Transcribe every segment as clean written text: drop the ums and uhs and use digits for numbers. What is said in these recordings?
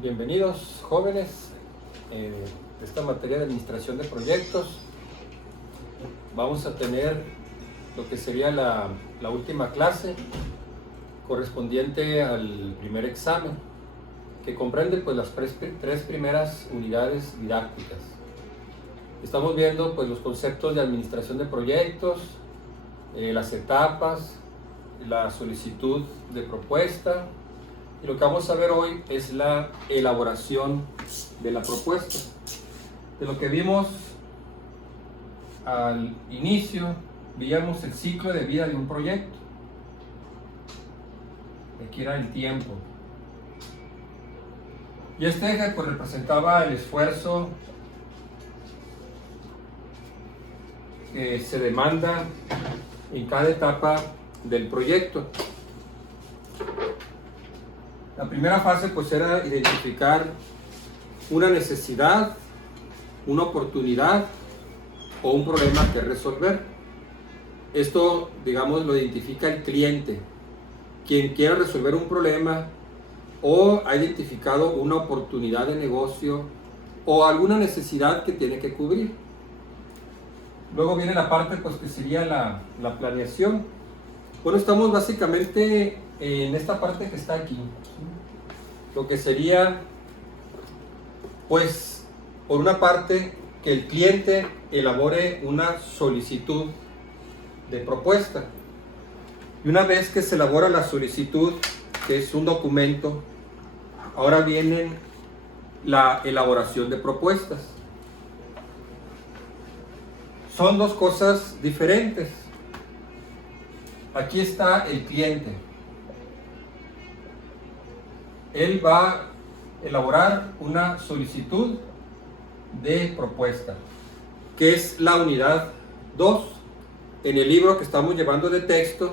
Bienvenidos jóvenes en esta materia de administración de proyectos. Vamos a tener lo que sería la última clase correspondiente al primer examen, que comprende pues las tres primeras unidades didácticas. Estamos viendo pues los conceptos de administración de proyectos, las etapas, la solicitud de propuesta, y lo que vamos a ver hoy es la elaboración de la propuesta. De lo que vimos al inicio, veíamos el ciclo de vida de un proyecto. Aquí era el tiempo. Y este eje pues representaba el esfuerzo que se demanda en cada etapa del proyecto. La primera fase pues era identificar una necesidad, una oportunidad o un problema que resolver. Esto, digamos, lo identifica el cliente, quien quiera resolver un problema o ha identificado una oportunidad de negocio o alguna necesidad que tiene que cubrir. Luego viene la parte pues que sería la planeación. Bueno, estamos básicamente en esta parte que está aquí, lo que sería pues por una parte que el cliente elabore una solicitud de propuesta, y una vez que se elabora la solicitud, que es un documento, ahora viene la elaboración de propuestas. Son dos cosas diferentes. Aquí está el cliente. Él va a elaborar una solicitud de propuesta, que es la unidad 2. En el libro que estamos llevando de texto,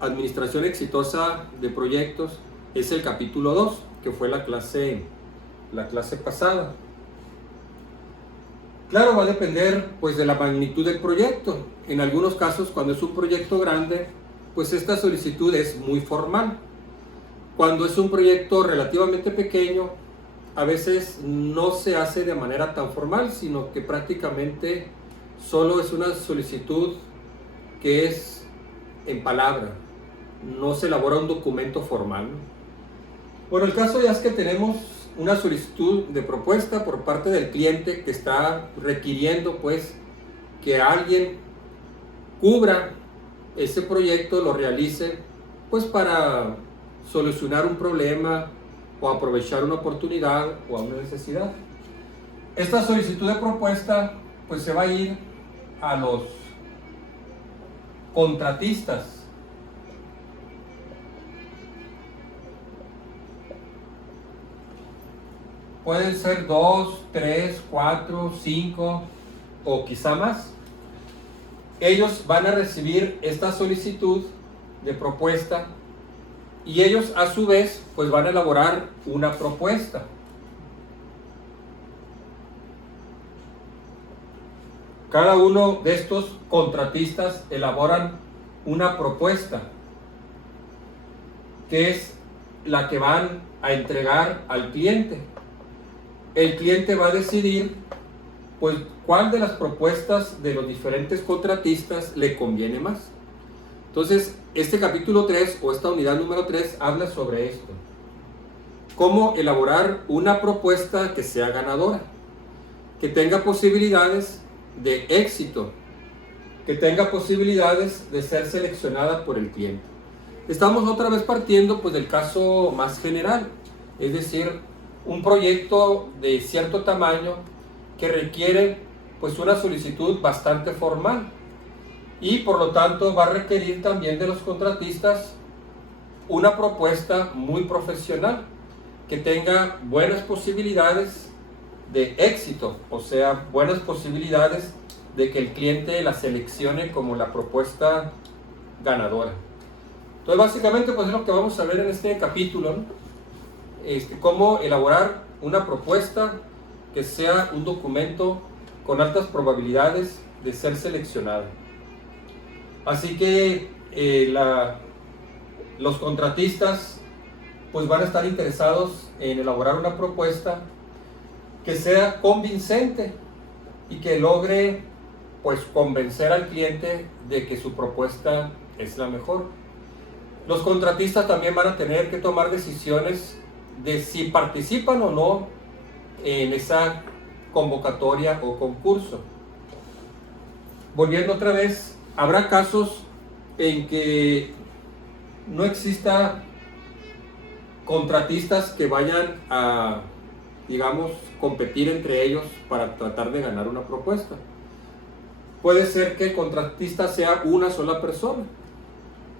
Administración Exitosa de Proyectos, es el capítulo 2, que fue la clase pasada. Claro, va a depender pues de la magnitud del proyecto. En algunos casos, cuando es un proyecto grande, pues esta solicitud es muy formal. Cuando es un proyecto relativamente pequeño, a veces no se hace de manera tan formal, sino que prácticamente solo es una solicitud que es en palabra, no se elabora un documento formal. Bueno, el caso ya es que tenemos una solicitud de propuesta por parte del cliente que está requiriendo pues que alguien cubra ese proyecto, lo realice pues para solucionar un problema o aprovechar una oportunidad o una necesidad. Esta solicitud de propuesta pues se va a ir a los contratistas. Pueden ser 2, 3, 4, 5 o quizá más. Ellos van a recibir esta solicitud de propuesta y ellos a su vez pues van a elaborar una propuesta. Cada uno de estos contratistas elaboran una propuesta, que es la que van a entregar al cliente. El cliente va a decidir pues cuál de las propuestas de los diferentes contratistas le conviene más. Entonces, este capítulo 3 o esta unidad número 3 habla sobre esto. Cómo elaborar una propuesta que sea ganadora, que tenga posibilidades de éxito, que tenga posibilidades de ser seleccionada por el cliente. Estamos otra vez partiendo pues del caso más general, es decir, un proyecto de cierto tamaño que requiere pues una solicitud bastante formal y por lo tanto va a requerir también de los contratistas una propuesta muy profesional que tenga buenas posibilidades de éxito, o sea, buenas posibilidades de que el cliente la seleccione como la propuesta ganadora. Entonces básicamente pues es lo que vamos a ver en este capítulo, ¿no? Cómo elaborar una propuesta que sea un documento con altas probabilidades de ser seleccionado. Así que los contratistas pues van a estar interesados en elaborar una propuesta que sea convincente y que logre pues convencer al cliente de que su propuesta es la mejor. Los contratistas también van a tener que tomar decisiones de si participan o no en esa convocatoria o concurso. Volviendo otra vez, habrá casos en que no exista contratistas que vayan a, digamos, competir entre ellos para tratar de ganar una propuesta. Puede ser que el contratista sea una sola persona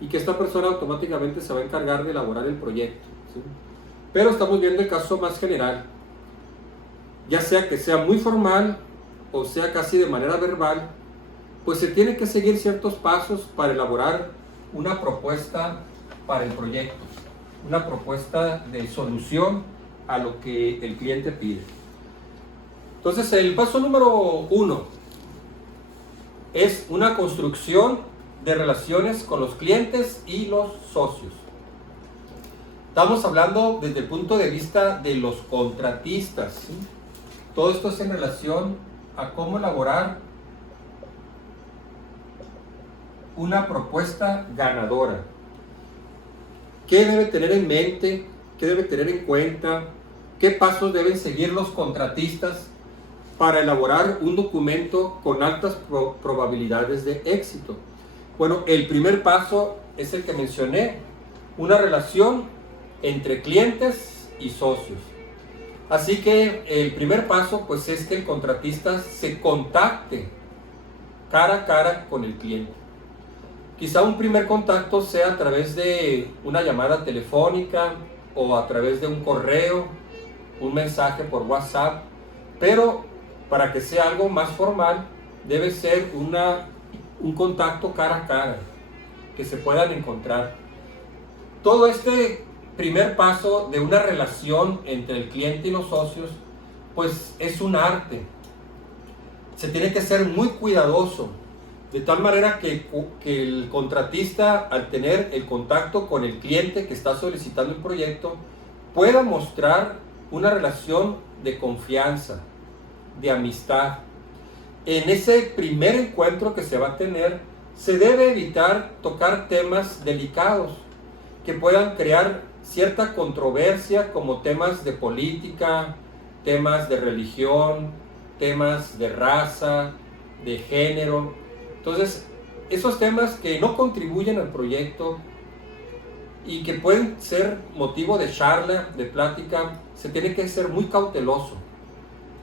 y que esta persona automáticamente se va a encargar de elaborar el proyecto, ¿sí? Pero estamos viendo el caso más general, ya sea que sea muy formal o sea casi de manera verbal, pues se tiene que seguir ciertos pasos para elaborar una propuesta para el proyecto, una propuesta de solución a lo que el cliente pide. Entonces, el paso número 1 es una construcción de relaciones con los clientes y los socios. Estamos hablando desde el punto de vista de los contratistas, ¿sí? Todo esto es en relación a cómo elaborar una propuesta ganadora. ¿Qué debe tener en mente? ¿Qué debe tener en cuenta? ¿Qué pasos deben seguir los contratistas para elaborar un documento con altas probabilidades de éxito? Bueno, el primer paso es el que mencioné, una relación entre clientes y socios. Así que el primer paso pues es que el contratista se contacte cara a cara con el cliente. Quizá un primer contacto sea a través de una llamada telefónica o a través de un correo, un mensaje por WhatsApp, pero para que sea algo más formal debe ser un contacto cara a cara, que se puedan encontrar. Todo este primer paso de una relación entre el cliente y los socios, pues es un arte. Se tiene que ser muy cuidadoso, de tal manera que el contratista, al tener el contacto con el cliente que está solicitando el proyecto, pueda mostrar una relación de confianza, de amistad. En ese primer encuentro que se va a tener, se debe evitar tocar temas delicados que puedan crear cierta controversia, como temas de política, temas de religión, temas de raza, de género. Entonces, esos temas que no contribuyen al proyecto y que pueden ser motivo de charla, de plática, se tiene que ser muy cauteloso,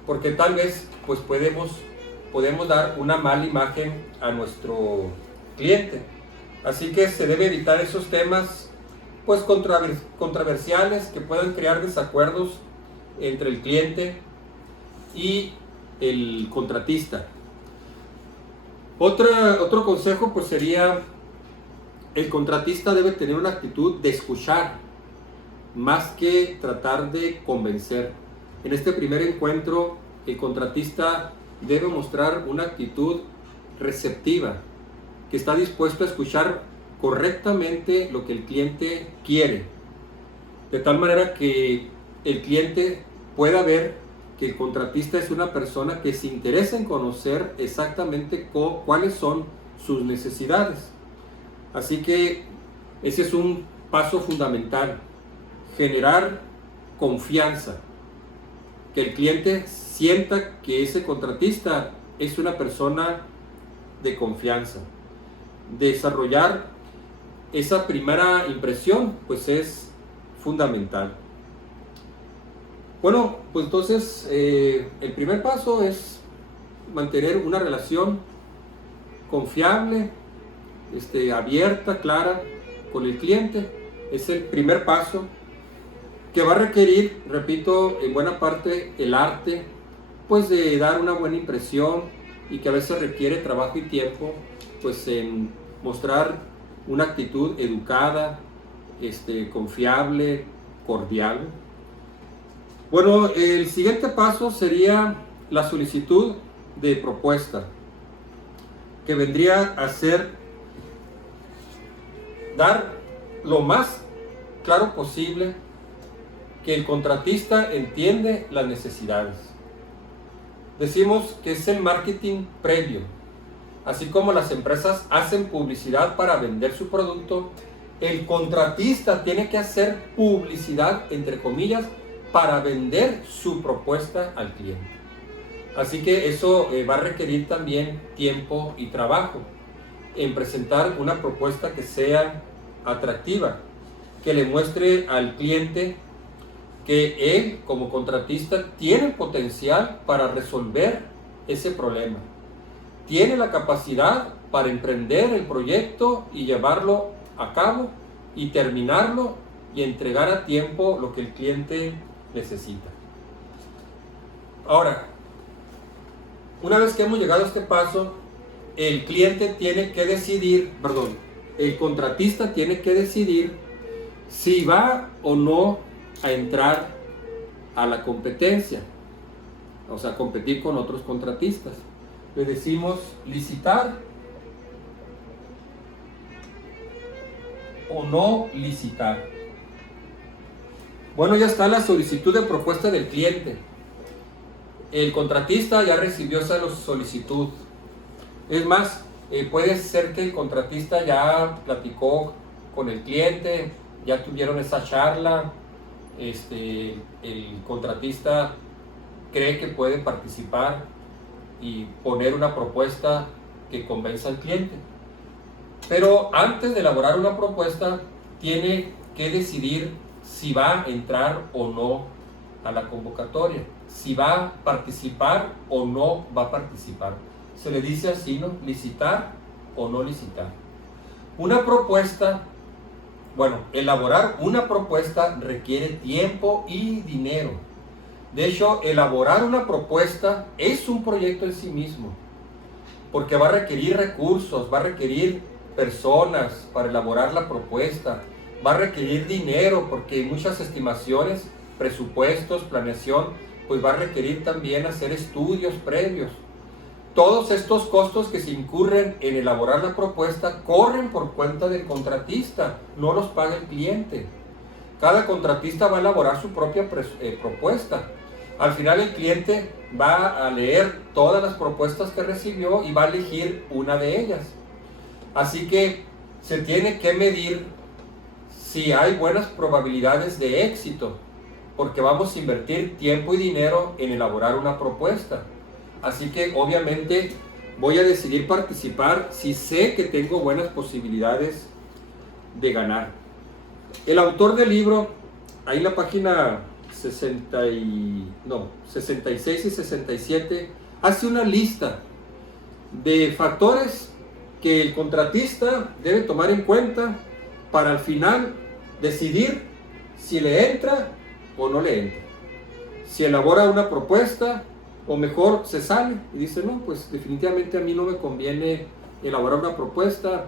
porque tal vez pues podemos dar una mala imagen a nuestro cliente. Así que se debe evitar esos temas pues controversiales que puedan crear desacuerdos entre el cliente y el contratista. Otro consejo pues sería: el contratista debe tener una actitud de escuchar más que tratar de convencer. En este primer encuentro, el contratista debe mostrar una actitud receptiva, que está dispuesto a escuchar correctamente lo que el cliente quiere, de tal manera que el cliente pueda ver que el contratista es una persona que se interesa en conocer exactamente cuáles son sus necesidades. Así que ese es un paso fundamental: generar confianza, que el cliente sienta que ese contratista es una persona de confianza. Desarrollar esa primera impresión pues es fundamental. Bueno, pues entonces el primer paso es mantener una relación confiable, abierta, clara con el cliente. Es el primer paso, que va a requerir, repito, en buena parte el arte pues de dar una buena impresión, y que a veces requiere trabajo y tiempo pues en mostrar una actitud educada, confiable, cordial. Bueno, el siguiente paso sería la solicitud de propuesta, que vendría a ser dar lo más claro posible que el contratista entiende las necesidades. Decimos que es el marketing previo. Así como las empresas hacen publicidad para vender su producto, el contratista tiene que hacer publicidad, entre comillas, para vender su propuesta al cliente. Así que eso va a requerir también tiempo y trabajo en presentar una propuesta que sea atractiva, que le muestre al cliente que él como contratista tiene el potencial para resolver ese problema. Tiene la capacidad para emprender el proyecto y llevarlo a cabo y terminarlo y entregar a tiempo lo que el cliente necesita. Ahora, una vez que hemos llegado a este paso, el cliente tiene que decidir, el contratista tiene que decidir si va o no a entrar a la competencia, o sea, competir con otros contratistas. Le decimos licitar o no licitar. Bueno, ya está la solicitud de propuesta del cliente. El contratista ya recibió esa solicitud. Es más, puede ser que el contratista ya platicó con el cliente, ya tuvieron esa charla, el contratista cree que puede participar y poner una propuesta que convenza al cliente. Pero antes de elaborar una propuesta, tiene que decidir si va a entrar o no a la convocatoria, si va a participar o no va a participar. Se le dice así, ¿no? Licitar o no licitar. Una propuesta, elaborar una propuesta requiere tiempo y dinero. De hecho, elaborar una propuesta es un proyecto en sí mismo, porque va a requerir recursos, va a requerir personas para elaborar la propuesta, va a requerir dinero, porque muchas estimaciones, presupuestos, planeación, pues va a requerir también hacer estudios previos. Todos estos costos que se incurren en elaborar la propuesta corren por cuenta del contratista, no los paga el cliente. Cada contratista va a elaborar su propia propuesta. Al final el cliente va a leer todas las propuestas que recibió y va a elegir una de ellas. Así que se tiene que medir si hay buenas probabilidades de éxito, porque vamos a invertir tiempo y dinero en elaborar una propuesta. Así que obviamente voy a decidir participar si sé que tengo buenas posibilidades de ganar. El autor del libro, ahí en la página 66 y 67, hace una lista de factores que el contratista debe tomar en cuenta para al final decidir si le entra o no le entra. Si elabora una propuesta o mejor se sale y dice, no, pues definitivamente a mí no me conviene elaborar una propuesta,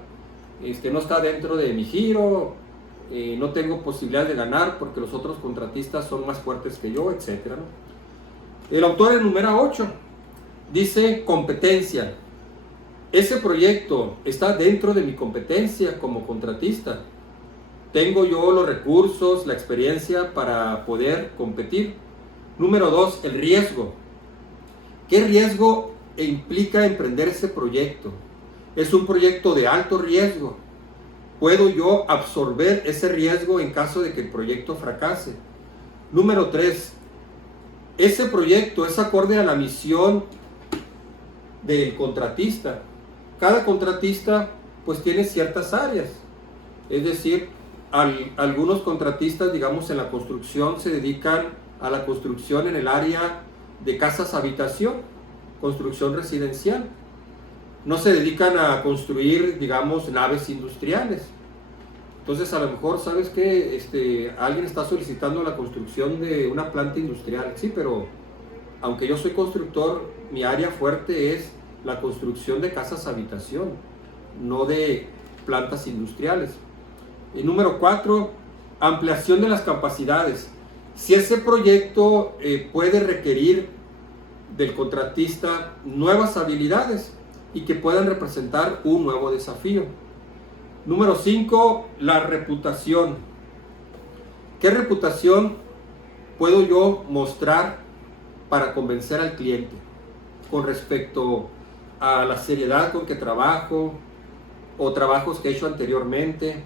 no está dentro de mi giro, no tengo posibilidad de ganar porque los otros contratistas son más fuertes que yo, etc., ¿no? El autor enumera 8, dice competencia. Ese proyecto está dentro de mi competencia como contratista. ¿Tengo yo los recursos, la experiencia para poder competir? Número 2, el riesgo. ¿Qué riesgo implica emprender ese proyecto? Es un proyecto de alto riesgo. ¿Puedo yo absorber ese riesgo en caso de que el proyecto fracase? Número 3, ese proyecto es acorde a la misión del contratista. Cada contratista pues tiene ciertas áreas. Es decir, algunos contratistas, digamos en la construcción, se dedican a la construcción en el área de casas habitación, construcción residencial. No se dedican a construir, naves industriales. Entonces a lo mejor, ¿sabes qué? Alguien está solicitando la construcción de una planta industrial. Sí, pero aunque yo soy constructor, mi área fuerte es la construcción de casas habitación, no de plantas industriales. Y número 4, ampliación de las capacidades. Si ese proyecto puede requerir del contratista nuevas habilidades y que puedan representar un nuevo desafío. Número 5, la reputación. ¿Qué reputación puedo yo mostrar para convencer al cliente con respecto a la seriedad con que trabajo o trabajos que he hecho anteriormente?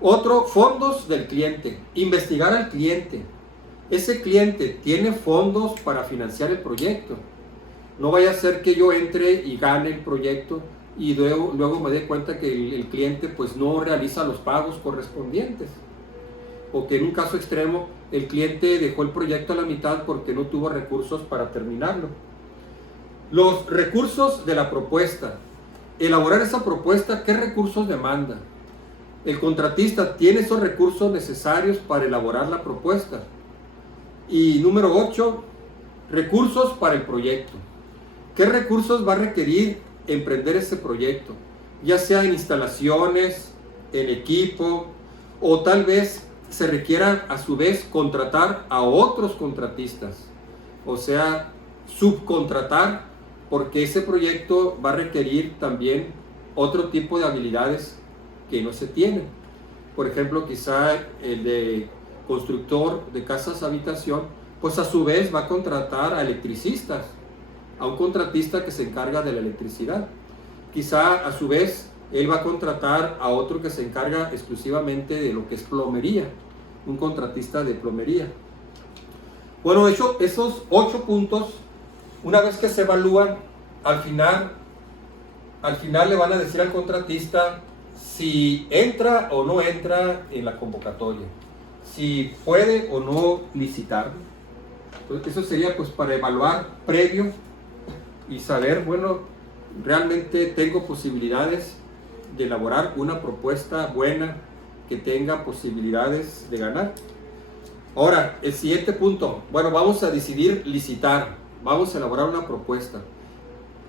Otro, fondos del cliente. Investigar al cliente. Ese cliente tiene fondos para financiar el proyecto. No vaya a ser que yo entre y gane el proyecto y luego me dé cuenta que el cliente pues no realiza los pagos correspondientes. O que en un caso extremo el cliente dejó el proyecto a la mitad porque no tuvo recursos para terminarlo. Los recursos de la propuesta. Elaborar esa propuesta, ¿qué recursos demanda? El contratista tiene esos recursos necesarios para elaborar la propuesta. Y número 8, recursos para el proyecto. ¿Qué recursos va a requerir emprender ese proyecto? Ya sea en instalaciones, en equipo, o tal vez se requiera a su vez contratar a otros contratistas. O sea, subcontratar, porque ese proyecto va a requerir también otro tipo de habilidades que no se tienen. Por ejemplo, quizá el de constructor de casas habitación, pues a su vez va a contratar a electricistas, a un contratista que se encarga de la electricidad. Quizá a su vez él va a contratar a otro que se encarga exclusivamente de lo que es plomería, un contratista de plomería. Bueno, de hecho, esos 8 puntos, una vez que se evalúan, al final le van a decir al contratista si entra o no entra en la convocatoria, si puede o no licitar. Entonces, eso sería pues para evaluar previo y saber, bueno, realmente tengo posibilidades de elaborar una propuesta buena que tenga posibilidades de ganar. Ahora, el siguiente punto, bueno, vamos a decidir licitar, vamos a elaborar una propuesta.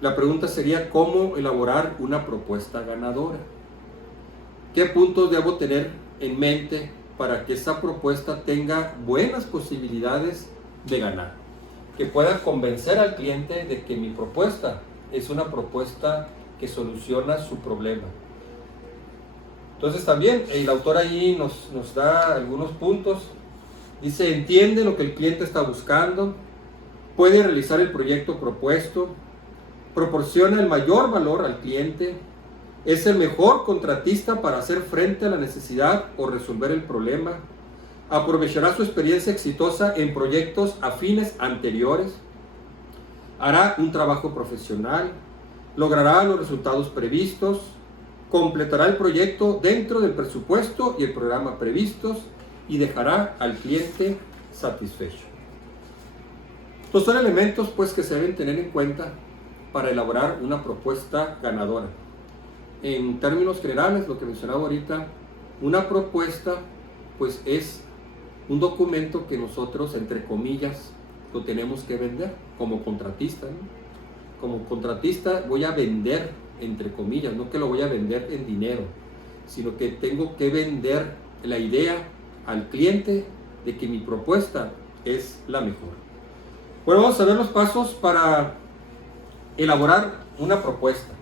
La pregunta sería, ¿cómo elaborar una propuesta ganadora? ¿Qué puntos debo tener en mente para que esa propuesta tenga buenas posibilidades de ganar? Que pueda convencer al cliente de que mi propuesta es una propuesta que soluciona su problema. Entonces también el autor ahí nos da algunos puntos. Dice, entiende lo que el cliente está buscando, puede realizar el proyecto propuesto, proporciona el mayor valor al cliente, es el mejor contratista para hacer frente a la necesidad o resolver el problema, aprovechará su experiencia exitosa en proyectos afines anteriores, hará un trabajo profesional, logrará los resultados previstos, completará el proyecto dentro del presupuesto y el programa previstos y dejará al cliente satisfecho. Estos son elementos pues que se deben tener en cuenta para elaborar una propuesta ganadora. En términos generales, lo que mencionaba ahorita, una propuesta pues es un documento que nosotros, entre comillas, lo tenemos que vender como contratista, ¿no? Como contratista voy a vender, entre comillas, no que lo voy a vender en dinero, sino que tengo que vender la idea al cliente de que mi propuesta es la mejor. Bueno, vamos a ver los pasos para elaborar una propuesta.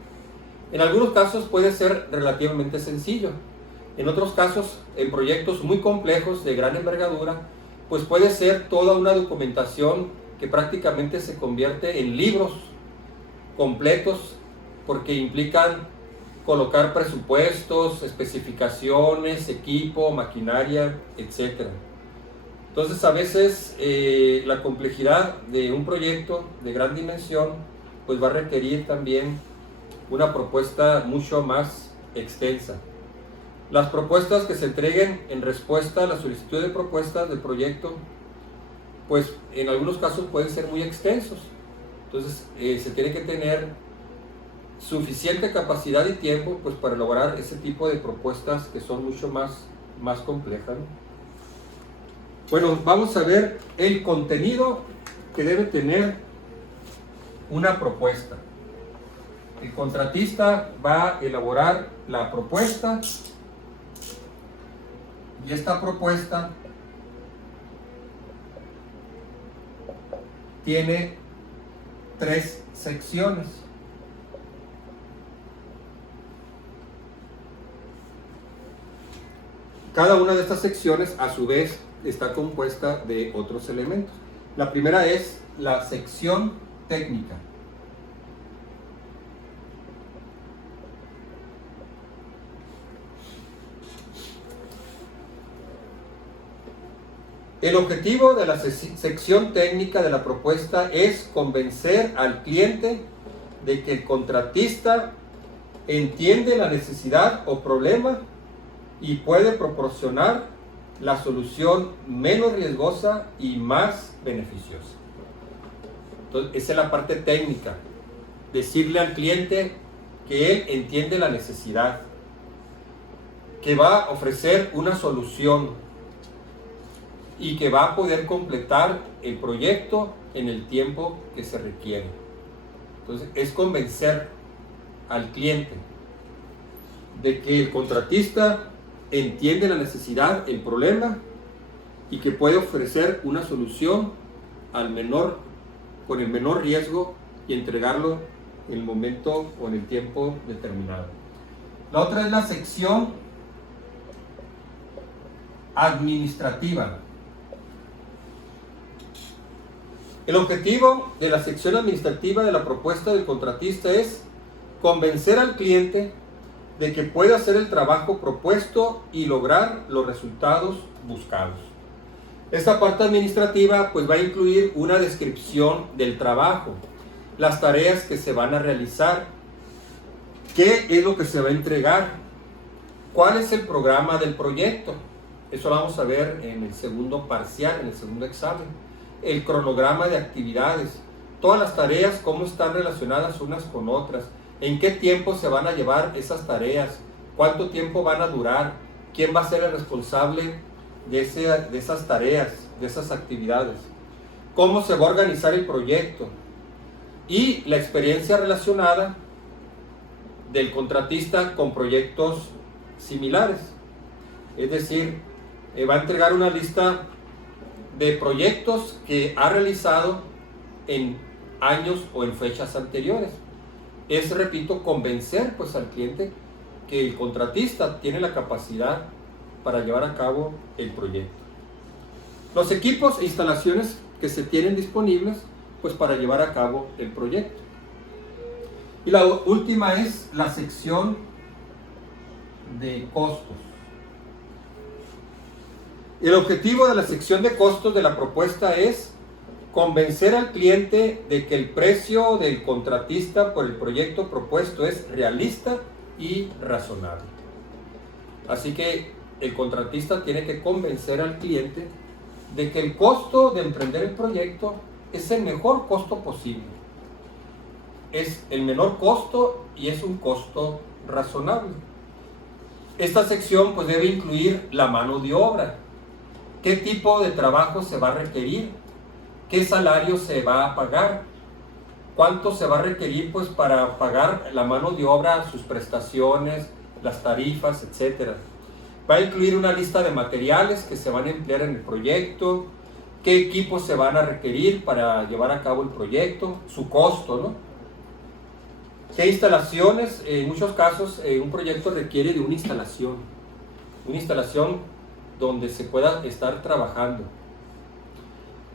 En algunos casos puede ser relativamente sencillo. En otros casos, en proyectos muy complejos de gran envergadura, pues puede ser toda una documentación que prácticamente se convierte en libros completos porque implican colocar presupuestos, especificaciones, equipo, maquinaria, etc. Entonces a veces la complejidad de un proyecto de gran dimensión pues va a requerir también una propuesta mucho más extensa. Las propuestas que se entreguen en respuesta a la solicitud de propuestas del proyecto pues en algunos casos pueden ser muy extensos. Entonces se tiene que tener suficiente capacidad y tiempo pues para elaborar ese tipo de propuestas que son mucho más complejas, ¿no? Bueno, vamos a ver el contenido que debe tener una propuesta. El contratista va a elaborar la propuesta y esta propuesta tiene 3 secciones. Cada una de estas secciones, a su vez, está compuesta de otros elementos. La primera es la sección técnica. El objetivo de la sección técnica de la propuesta es convencer al cliente de que el contratista entiende la necesidad o problema y puede proporcionar la solución menos riesgosa y más beneficiosa. Entonces, esa es la parte técnica. Decirle al cliente que él entiende la necesidad, que va a ofrecer una solución y que va a poder completar el proyecto en el tiempo que se requiere. Entonces, es convencer al cliente de que el contratista entiende la necesidad, el problema, y que puede ofrecer una solución con el menor riesgo y entregarlo en el momento o en el tiempo determinado. La otra es la sección administrativa. El objetivo de la sección administrativa de la propuesta del contratista es convencer al cliente de que puede hacer el trabajo propuesto y lograr los resultados buscados. Esta parte administrativa pues va a incluir una descripción del trabajo, las tareas que se van a realizar, qué es lo que se va a entregar, cuál es el programa del proyecto. Eso lo vamos a ver en el segundo parcial, en el segundo examen. El cronograma de actividades, todas las tareas, cómo están relacionadas unas con otras, en qué tiempo se van a llevar esas tareas, cuánto tiempo van a durar, quién va a ser el responsable de esas tareas, de esas actividades, cómo se va a organizar el proyecto y la experiencia relacionada del contratista con proyectos similares. Es decir, va a entregar una lista de proyectos que ha realizado en años o en fechas anteriores. Es, repito, convencer pues al cliente que el contratista tiene la capacidad para llevar a cabo el proyecto. Los equipos e instalaciones que se tienen disponibles pues para llevar a cabo el proyecto. Y la última es la sección de costos. El objetivo de la sección de costos de la propuesta es convencer al cliente de que el precio del contratista por el proyecto propuesto es realista y razonable. Así que el contratista tiene que convencer al cliente de que el costo de emprender el proyecto es el mejor costo posible. Es el menor costo y es un costo razonable. Esta sección pues debe incluir la mano de obra. ¿Qué tipo de trabajo se va a requerir? ¿Qué salario se va a pagar? ¿Cuánto se va a requerir pues para pagar la mano de obra, sus prestaciones, las tarifas, etcétera? Va a incluir una lista de materiales que se van a emplear en el proyecto, qué equipos se van a requerir para llevar a cabo el proyecto, su costo, ¿no? ¿Qué instalaciones? En muchos casos un proyecto requiere de una instalación donde se pueda estar trabajando.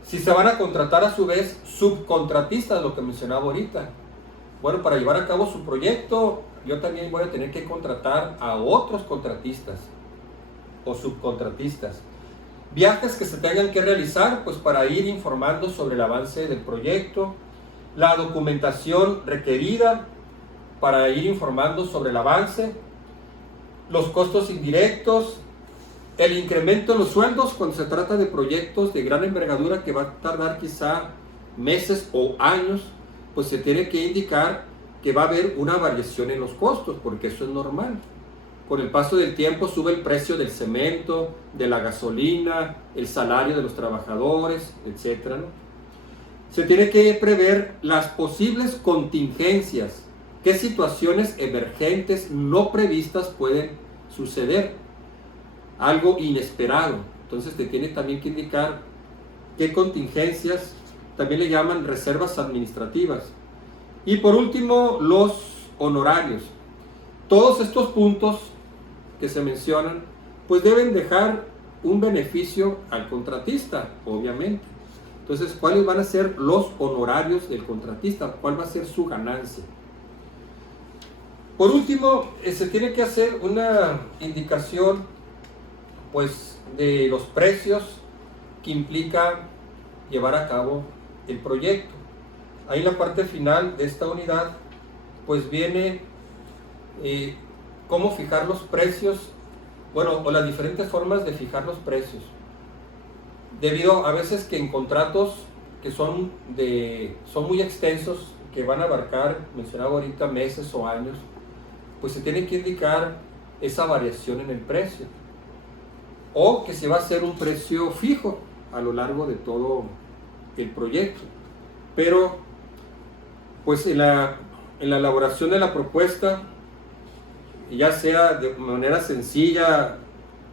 Si se van a contratar a su vez subcontratistas, lo que mencionaba ahorita. Bueno, para llevar a cabo su proyecto, yo también voy a tener que contratar a otros contratistas o subcontratistas. Viajes que se tengan que realizar, pues para ir informando sobre el avance del proyecto. La documentación requerida para ir informando sobre el avance. Los costos indirectos. El incremento en los sueldos cuando se trata de proyectos de gran envergadura que va a tardar quizá meses o años, pues se tiene que indicar que va a haber una variación en los costos, porque eso es normal. Con el paso del tiempo sube el precio del cemento, de la gasolina, el salario de los trabajadores, etc., ¿no? Se tiene que prever las posibles contingencias, qué situaciones emergentes no previstas pueden suceder. Algo inesperado. Entonces te tiene también que indicar qué contingencias, también le llaman reservas administrativas. Y por último, los honorarios. Todos estos puntos que se mencionan, pues deben dejar un beneficio al contratista, obviamente. Entonces, ¿cuáles van a ser los honorarios del contratista? ¿Cuál va a ser su ganancia? Por último, se tiene que hacer una indicación, pues, de los precios que implica llevar a cabo el proyecto. Ahí en la parte final de esta unidad, pues viene cómo fijar los precios, bueno, o las diferentes formas de fijar los precios. Debido a veces que en contratos que son muy extensos, que van a abarcar, mencionaba ahorita, meses o años, pues se tiene que indicar esa variación en el precio. O que se va a hacer un precio fijo a lo largo de todo el proyecto. Pero, pues en la elaboración de la propuesta, ya sea de manera sencilla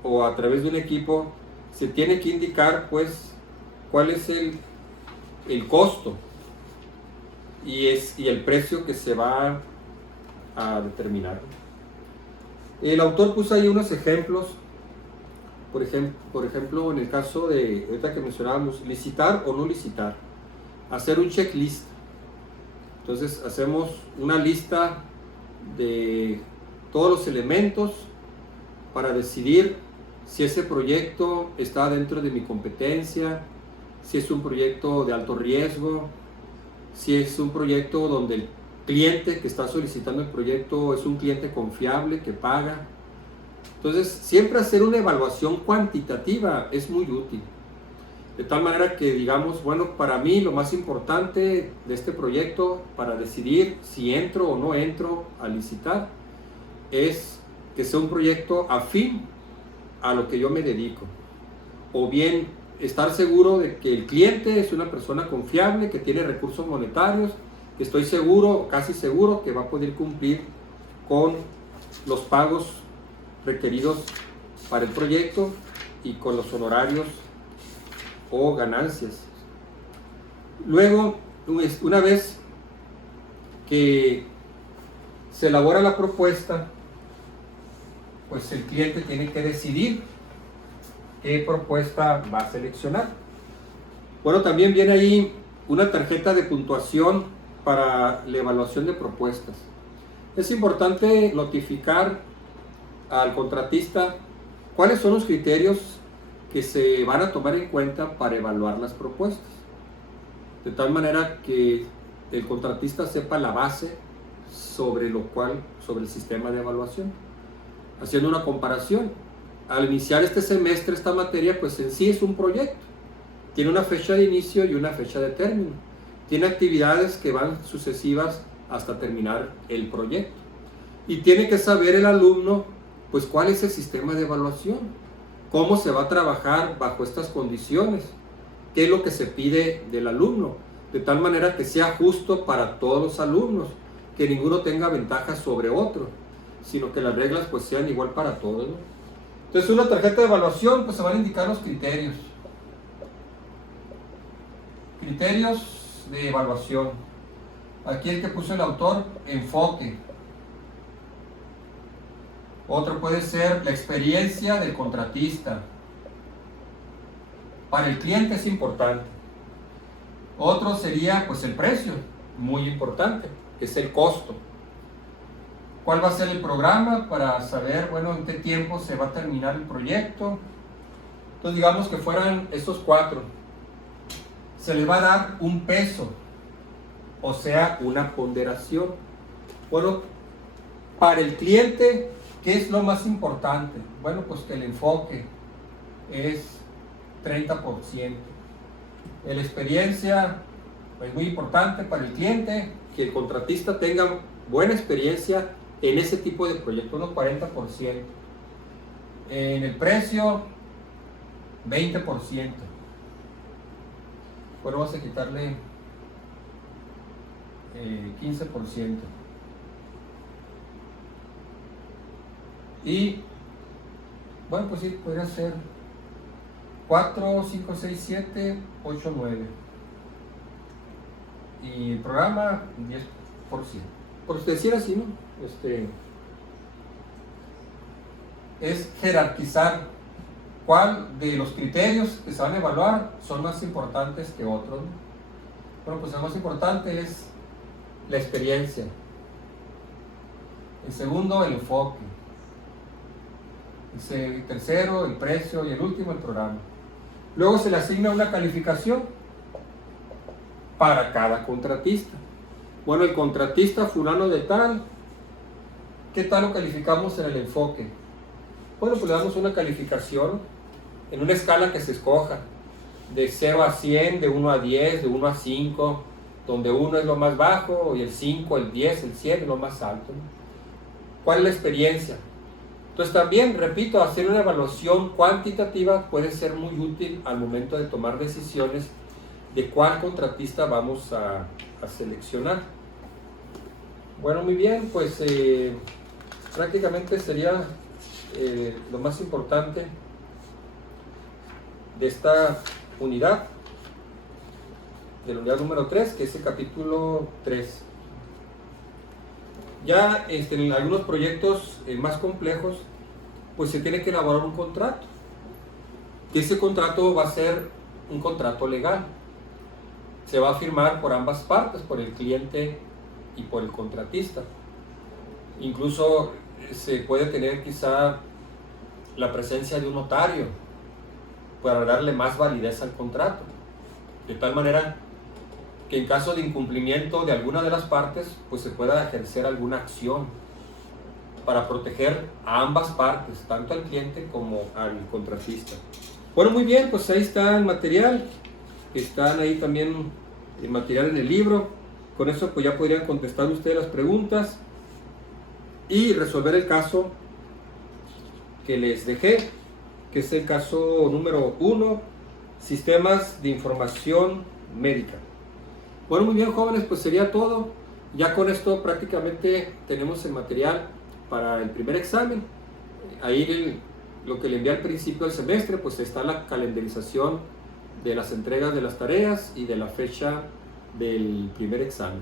o a través de un equipo, se tiene que indicar, pues, cuál es el costo y el precio que se va a determinar. El autor puso ahí unos ejemplos. Por ejemplo, en el caso de, ahorita que mencionábamos, licitar o no licitar, hacer un checklist. Entonces hacemos una lista de todos los elementos para decidir si ese proyecto está dentro de mi competencia, si es un proyecto de alto riesgo, si es un proyecto donde el cliente que está solicitando el proyecto es un cliente confiable que paga. Entonces, siempre hacer una evaluación cuantitativa es muy útil. De tal manera que digamos, bueno, para mí lo más importante de este proyecto para decidir si entro o no entro a licitar es que sea un proyecto afín a lo que yo me dedico. O bien estar seguro de que el cliente es una persona confiable, que tiene recursos monetarios, que estoy seguro, casi seguro, que va a poder cumplir con los pagos requeridos para el proyecto y con los honorarios o ganancias. Luego, una vez que se elabora la propuesta, pues el cliente tiene que decidir qué propuesta va a seleccionar. Bueno, también viene ahí una tarjeta de puntuación para la evaluación de propuestas. Es importante notificar al contratista cuáles son los criterios que se van a tomar en cuenta para evaluar las propuestas, de tal manera que el contratista sepa la base sobre el sistema de evaluación, haciendo una comparación. Al iniciar este semestre, esta materia, pues en sí es un proyecto, tiene una fecha de inicio y una fecha de término, tiene actividades que van sucesivas hasta terminar el proyecto, y tiene que saber el alumno pues cuál es el sistema de evaluación, cómo se va a trabajar bajo estas condiciones, qué es lo que se pide del alumno, de tal manera que sea justo para todos los alumnos, que ninguno tenga ventaja sobre otro, sino que las reglas pues sean igual para todos, ¿no? Entonces, una tarjeta de evaluación, pues se van a indicar los criterios. Criterios de evaluación. Aquí el que puso el autor, enfoque. Otro puede ser la experiencia del contratista. Para el cliente es importante. Otro sería pues el precio, muy importante, que es el costo. ¿Cuál va a ser el programa para saber, bueno, en qué tiempo se va a terminar el proyecto? Entonces digamos que fueran estos cuatro. Se le va a dar un peso, o sea, una ponderación. Bueno, para el cliente, ¿qué es lo más importante? Bueno, pues que el enfoque es 30%. La experiencia es muy importante para el cliente, que el contratista tenga buena experiencia en ese tipo de proyectos, unos 40%. En el precio, 20%. Bueno, vamos a quitarle 15%. Y, bueno, pues sí, podría ser 4, 5, 6, 7, 8, 9. Y el programa, 10%. Por decir así, ¿no? Es jerarquizar ¿Cuál de los criterios que se van a evaluar son más importantes que otros? Bueno, pues el más importante es la experiencia. El segundo, el enfoque. El tercero, el precio, y el último, el programa. Luego se le asigna una calificación para cada contratista. Bueno, el contratista fulano de tal, ¿qué tal lo calificamos en el enfoque? Bueno, pues le damos una calificación en una escala que se escoja, de 0 a 100, de 1 a 10, de 1 a 5, donde 1 es lo más bajo, y el 5, el 10, el 100 es lo más alto, ¿no? ¿Cuál es la experiencia? Entonces también, repito, hacer una evaluación cuantitativa puede ser muy útil al momento de tomar decisiones de cuál contratista vamos a seleccionar. Bueno, muy bien, pues prácticamente sería lo más importante de esta unidad, de la unidad número 3, que es el capítulo 3. Ya en algunos proyectos más complejos, pues se tiene que elaborar un contrato. Y ese contrato va a ser un contrato legal. Se va a firmar por ambas partes, por el cliente y por el contratista. Incluso se puede tener quizá la presencia de un notario para darle más validez al contrato. De tal manera que en caso de incumplimiento de alguna de las partes, pues se pueda ejercer alguna acción para proteger a ambas partes, tanto al cliente como al contratista. Bueno, muy bien, pues ahí está el material. Están ahí también el material en el libro. Con eso pues ya podrían contestar ustedes las preguntas y resolver el caso que les dejé, que es el caso número 1, sistemas de información médica. Bueno, muy bien, jóvenes, pues sería todo. Ya con esto prácticamente tenemos el material para el primer examen. Ahí lo que le envié al principio del semestre, pues está la calendarización de las entregas de las tareas y de la fecha del primer examen.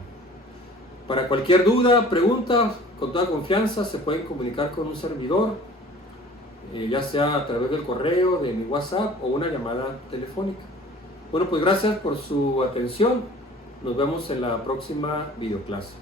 Para cualquier duda, pregunta, con toda confianza se pueden comunicar con un servidor, ya sea a través del correo, de mi WhatsApp o una llamada telefónica. Bueno, pues gracias por su atención. Nos vemos en la próxima videoclase.